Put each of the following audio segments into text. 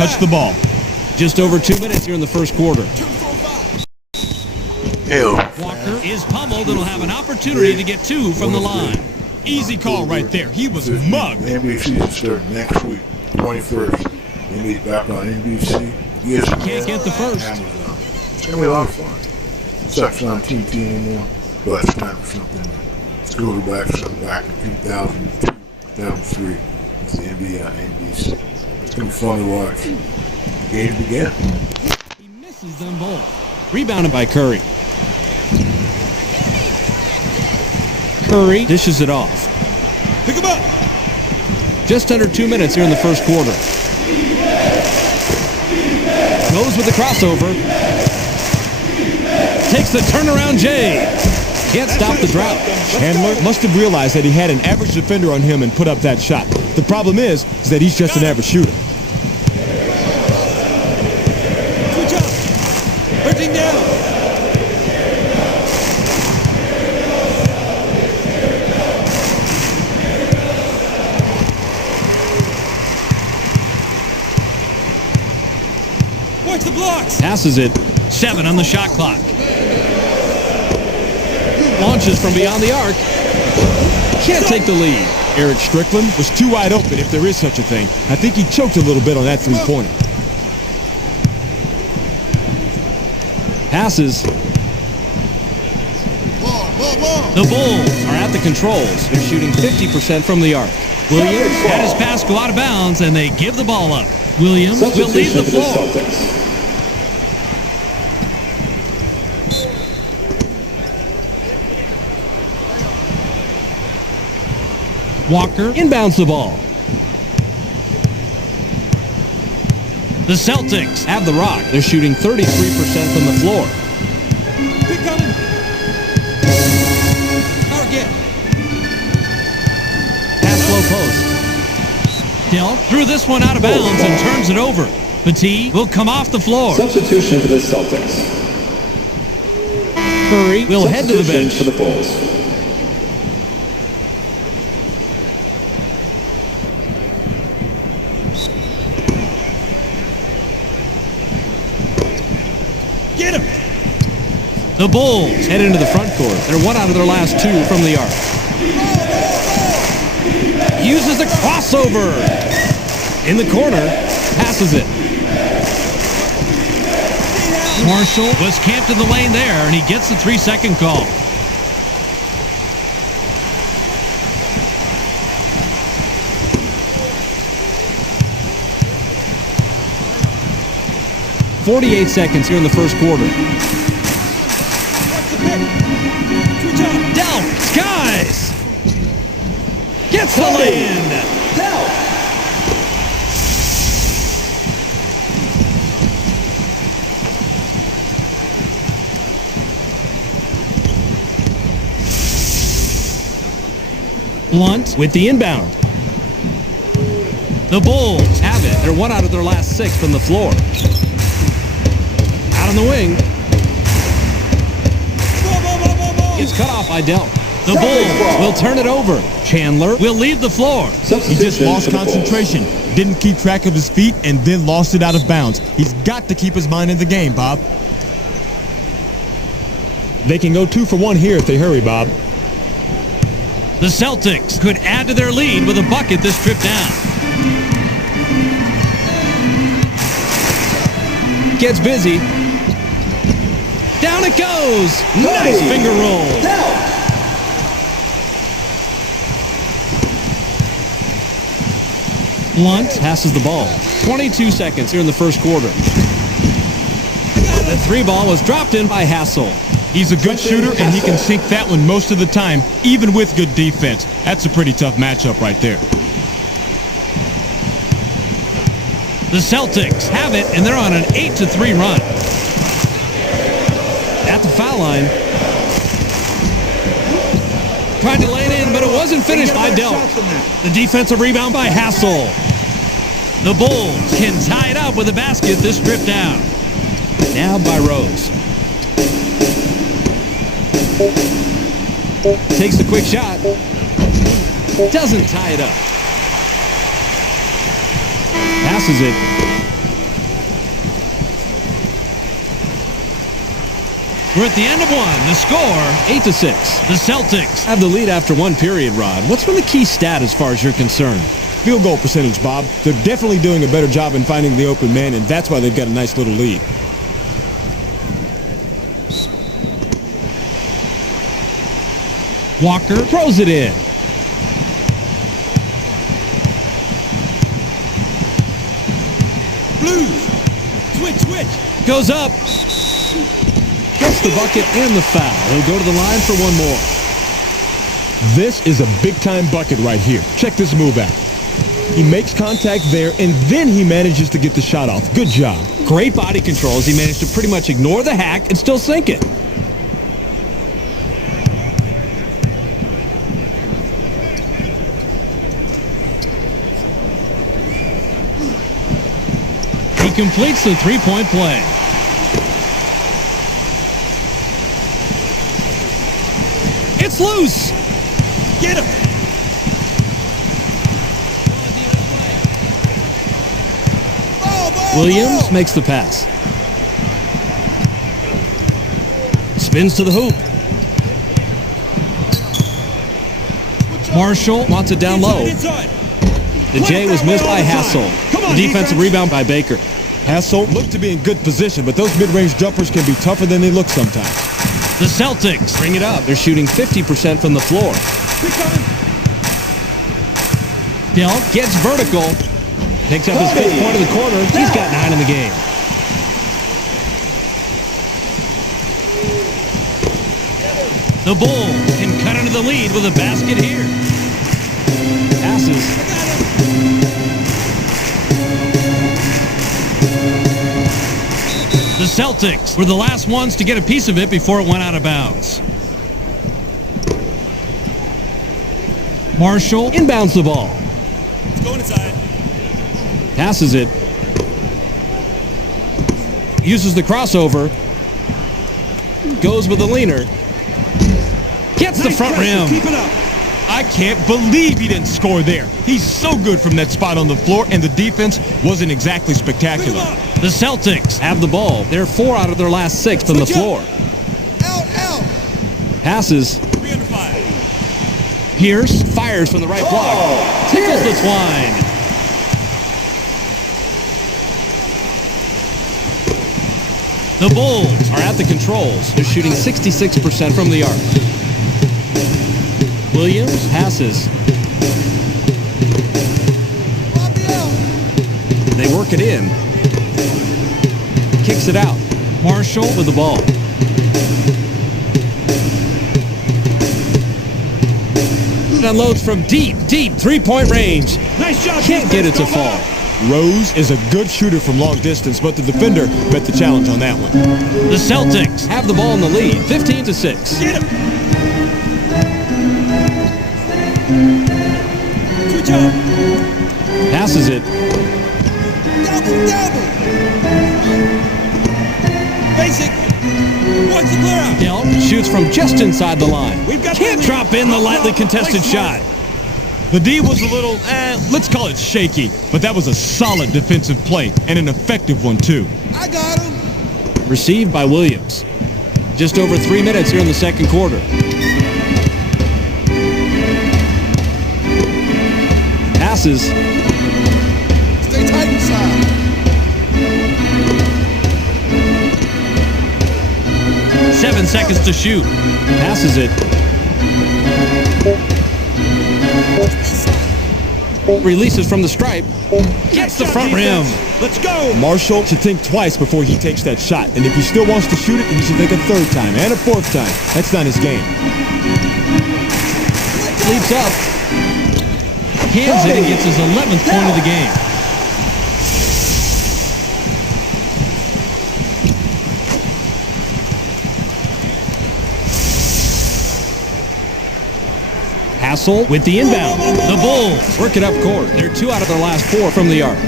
touch the ball. Just over 2 minutes here in the first quarter. Walker is pummeled and will have an opportunity to get 2 from the line. Easy call right there. He was mugged. The NBA season starts next week, 21st. They meet back on NBC. Yes, Can't get the first. Amazon. It's going to be a lot of fun. Sucks not TNT anymore, but it's time for something. Let's go back in 2002, 2003. It's the NBA on NBC. It's going to be fun to watch. The games begin. He misses them both. Rebounded by Curry. Curry dishes it off. Pick him up. Just under 2 minutes here in the first quarter. Goes with the crossover. Takes the turnaround J. Can't stop the drought. Chandler must have realized that he had an average defender on him and put up that shot. The problem is that he's just an average shooter. Good job. Hurting down. Watch the blocks. Passes it. 7 on the shot clock. Launches from beyond the arc. Can't take the lead. Eric Strickland was too wide open, if there is such a thing. I think he choked a little bit on that three-pointer. Passes. The Bulls Are at the controls. They're shooting 50% from the arc. Williams had his pass go out of bounds, and they give the ball up. Williams will leave the floor. Walker Inbounds the ball. The Celtics Have the rock. They're shooting 33% from the floor. Pick coming. Target. Pass low post. Dell threw this one out of bounds and turns it over. Petit will come off the floor. Substitution for the Celtics. Curry will head to the bench. For the Bulls. Get him. The Bulls Head into the front court. They're 1 out of their last 2 from the arc. Uses the crossover. In the corner. Passes it. Marshall was camped in the lane there, and he gets the 3-second call. .48 seconds here in the first quarter. Down, skies. Gets the lay-in. Blunt With the inbound. the Bulls Have it. They're 1 out of their last 6 from the floor. Out on the wing. Gets cut off by Dell. The Bulls Will turn it over. Chandler will leave the floor. He just lost concentration, didn't keep track of his feet, and then lost it out of bounds. He's got to keep his mind in the game, Bob. They can go 2 for 1 here if they hurry, Bob. The Celtics could add to their lead with a bucket this trip down. Gets busy. Down it goes. Nice finger roll. Blunt Passes the ball. 22 seconds here in the first quarter. The 3 ball was dropped in by Hassel. He's a good shooter, and he can sink that one most of the time, even with good defense. That's a pretty tough matchup right there. The Celtics have it, and they're on an 8-3 run. At the foul line. Tried to lay it in, but it wasn't finished by Dell. The defensive rebound by Hassel. The Bulls can tie it up with a basket this trip down. Now by Rose. Takes the quick shot. Doesn't tie it up. Passes it. We're at the end of one. The score, 8-6. the Celtics. Have the lead after one period, Rod. What's been the key stat as far as you're concerned? Field goal percentage, Bob. They're definitely doing a better job in finding the open man, and that's why they've got a nice little lead. Walker Throws it in. Blues. Switch. Goes up. Gets the bucket and the foul. He'll go to the line for one more. This is a big-time bucket right here. Check this move out. He makes contact there, and then he manages to get the shot off. Good job. Great body control as he managed to pretty much ignore the hack and still sink it. He completes the three-point play. It's loose. Get him. Williams makes the pass. Spins to the hoop. Marshall Wants it down low. The J was missed by Hassel. The defensive rebound by Baker. Hassel looked to be in good position, but those mid-range jumpers can be tougher than they look sometimes. The Celtics Bring it up. They're shooting 50% from the floor. Dell Gets vertical. Picks up his fifth point of the quarter. He's got 9 in the game. the Bulls can cut into the lead with a basket here. Passes. The Celtics were the last ones to get a piece of it before it went out of bounds. Marshall Inbounds the ball. It's going inside. Passes it. Uses the crossover. Goes with the leaner. Gets the front rim. Keep it up. I can't believe he didn't score there. He's so good from that spot on the floor, and the defense wasn't exactly spectacular. The Celtics Have the ball. They're 4 out of their last 6 from the floor. out. Passes. 3 under 5. Pierce fires from the right block. Tickles the twine. The Bulls Are at the controls. They're shooting 66% from the arc. Williams passes. They work it in. Kicks it out. Marshall With the ball. It unloads from deep 3-point range. Nice job. Can't get it to fall. Rose is a good shooter from long distance, but the defender met the challenge on that one. The Celtics Have the ball in the lead. 15-6. get him. Good job. Passes it. Double. Basic. What's the clear out? Dell Shoots from just inside the line. We've got Can't the lead. drop in the lightly contested shot. The D was a little, let's call it shaky, but that was a solid defensive play and an effective one, too. I got him. Received by Williams. Just over 3 minutes here in the second quarter. Passes. Stay tight inside. Seven seconds to shoot. Passes it. Releases from the stripe. Gets the front rim. Let's go. Marshall should think twice before he takes that shot, and if he still wants to shoot it, he should think a third time and a fourth time. That's not his game. Leaps up. Hands it and gets his 11th point of the game. Hassel with the inbound. The Bulls Work it up court. They're 2 out of their last 4 from the arc.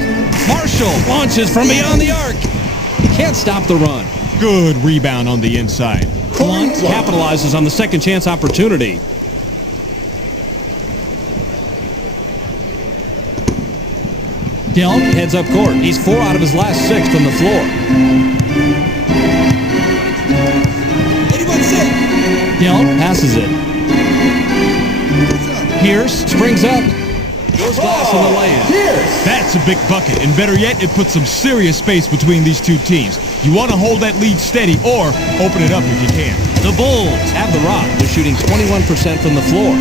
Marshall Launches from beyond the arc. Can't stop the run. Good rebound on the inside. Blunt capitalizes on the second chance opportunity. Dell Heads up court. He's 4 out of his last 6 from the floor. Delt passes it. Pierce springs up. Goes glass on the lay-in. That's a big bucket, and better yet, it puts some serious space between these two teams. You want to hold that lead steady or open it up if you can. The Bulls have the rock. They're shooting 21% from the floor.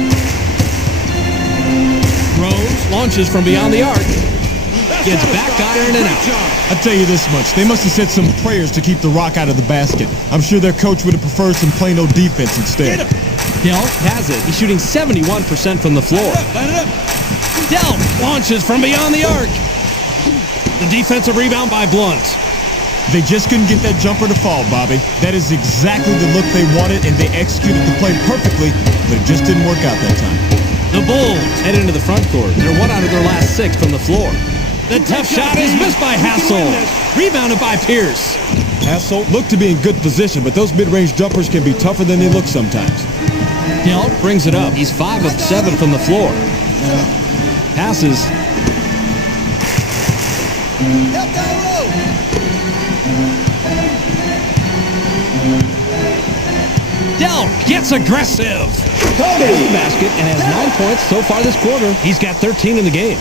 Rose launches from beyond the arc. Gets back iron and out. I'll tell you this much. They must have said some prayers to keep the rock out of the basket. I'm sure their coach would have preferred some plain old defense instead. Delt has it. He's shooting 71% from the floor. Delt launches from beyond the arc. The defensive rebound by Blunt. They just couldn't get that jumper to fall, Bobby. That is exactly the look they wanted, and they executed the play perfectly, but it just didn't work out that time. The Bulls head into the front court. They're 1 out of their last 6 from the floor. The tough shot is missed by Hassel. Rebounded by Pierce. Hassel looked to be in good position, but those mid-range jumpers can be tougher than they look sometimes. Delt brings it up. He's 5 of 7 from the floor. Passes. Delt gets aggressive. Basket and has 9 points so far this quarter. He's got 13 in the game.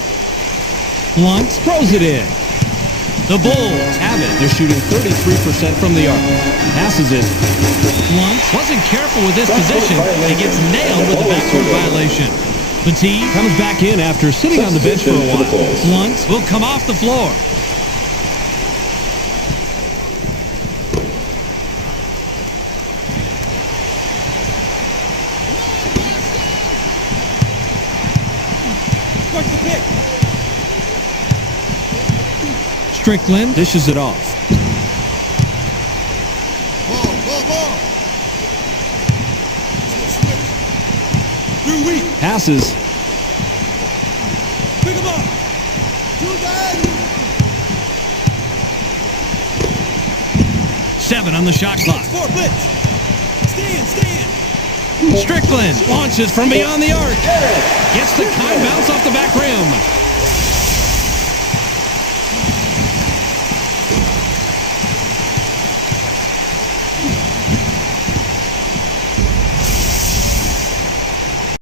Blunt throws it in. The Bulls have it. They're shooting 33% from the arc. Passes it. Blunt wasn't careful with this position. He gets nailed with the backcourt violation. The team comes back in after sitting on the bench for a while. Blunt will come off the floor. Strickland dishes it off. Passes. Pick him up. 7 on the shot clock. 4 blitz. Stand. Strickland launches from beyond the arc. Gets the kind bounce off the back rim.